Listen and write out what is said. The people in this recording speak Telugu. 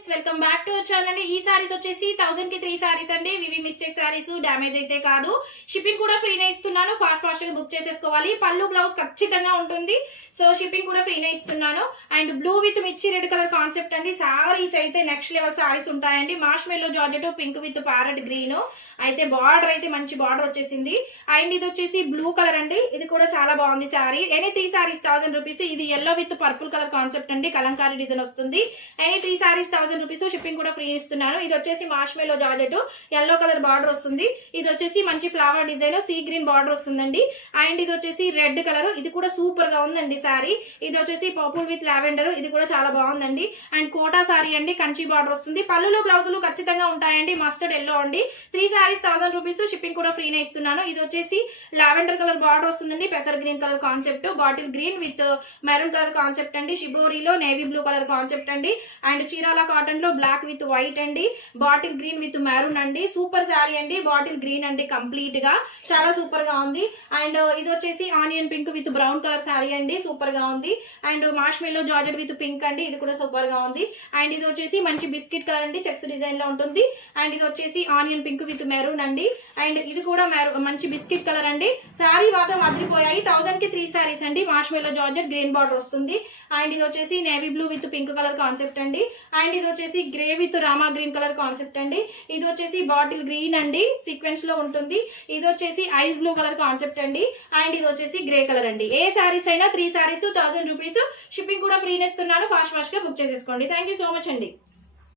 Friends welcome back to our channel అండి. ఈ సారీస్ వచ్చేసి 1000 కి 3 సారీస్ అండి. వివి మిస్టేక్ సారీస్, డ్యామేజ్ అయితే కాదు. షిప్పింగ్ కూడా ఫ్రీనే ఇస్తున్నాను. ఫాస్ట్ గా బుక్ చేసేసుకోవాలి. పళ్ళు బ్లౌజ్ ఖచ్చితంగా ఉంటుంది. సో షిప్పింగ్ కూడా ఫ్రీనే ఇస్తున్నాను. అండ్ బ్లూ విత్ మిర్చి రెడ్ కలర్ కాన్సెప్ట్ అండి. సారీస్ అయితే నెక్స్ట్ లెవెల్ సారీస్ ఉంటాయండి. మార్ష్ మెల్లో georgette, pink with parrot green అయితే బార్డర్ అయితే మంచి బార్డర్ వచ్చేసింది. అండ్ ఇది వచ్చేసి బ్లూ కలర్ అండి. ఇది కూడా చాలా బాగుంది సారీ. Any 3 saris 1000 rupees. ఇది yellow with purple colour concept అండి. కలంకారీ డిజైన్ వస్తుంది. Any 3 saris 1000 rupees. షిప్పింగ్ కూడా ఫ్రీ ఇస్తున్నాను. ఇది వచ్చేసి మార్ష్ మెల్లో జార్జెట్, ఎల్లో కలర్ బార్డర్ వస్తుంది. ఇది వచ్చేసి మంచి flower design, sea green border వస్తుందండి. అండ్ ఇది వచ్చేసి రెడ్ కలర్. ఇది కూడా సూపర్ గా ఉందండి సారీ. ఇది వచ్చేసి పర్పుల్ విత్ లావెండర్. ఇది కూడా చాలా బాగుందండి. అండ్ కోటా సారీ అండి. కంచి బార్డర్ వస్తుంది. పళ్ళులో బ్లౌజులు ఖచ్చితంగా ఉంటాయండి. మస్టర్డ్ ఎల్లో అండి. 3 సారీస్ 1000 రూపీస్. షిప్పింగ్ కూడా ఫ్రీనే ఇస్తున్నాను. ఇది వచ్చేసి లావెండర్ కలర్ బార్డర్ వస్తుందండి. పెసర్ green colour concept, bottle green with maroon colour concept అండి. షిబోరీలో నేవీ బ్లూ కలర్ కాన్సెప్ట్ అండి. అండ్ చీరాల కాటన్ లో బ్లాక్ విత్ వైట్ అండి. బాటిల్ గ్రీన్ విత్ మెరూన్ అండి. సూపర్ శారీ అండి. బాటిల్ గ్రీన్ అండి. కంప్లీట్ గా చాలా సూపర్ గా ఉంది. అండ్ ఇది వచ్చేసి onion pink with brown colour sari అండి. సూపర్ గా ఉంది. అండ్ మార్ష్ మెల్లో జార్జెట్ విత్ పింక్ అండి. ఇది కూడా సూపర్ గా ఉంది. అండ్ ఇది వచ్చేసి మంచి బిస్కెట్ కలర్ అండి. చెక్స్ డిజైన్ లో ఉంటుంది. అండ్ ఇది వచ్చేసి ఆనియన్ పింక్ విత్ మెరూన్ అండి. అండ్ ఇది కూడా మంచి బిస్కెట్ కలర్ అండి. శారీ మాత్రం అదిరిపోయాయి. 1000 కి 3 సారీస్ అండి. మార్ష్ మెల్లో జార్జెట్ గ్రీన్ బార్డర్ వస్తుంది. అండ్ ఇది వచ్చేసి navy blue with pink colour concept అండి. అండ్ ఇది వచ్చేసి grey with Rama green colour concept అండి. ఇది వచ్చేసి బాటిల్ గ్రీన్ అండి. సీక్వెన్స్ లో ఉంటుంది. ఇది వచ్చేసి ఐస్ బ్లూ కలర్ కాన్సెప్ట్ అండి. అండ్ ఇది వచ్చేసి గ్రే కలర్ అండి. ఏ సారీస్ అయినా 3 సారీస్ 1000 రూపీస్. షిప్పింగ్ కూడా ఫ్రీ ఇస్తున్నాను. ఫాస్ట్ గా బుక్ చేసేసుకోండి. థ్యాంక్ యూ సో మచ్ అండి.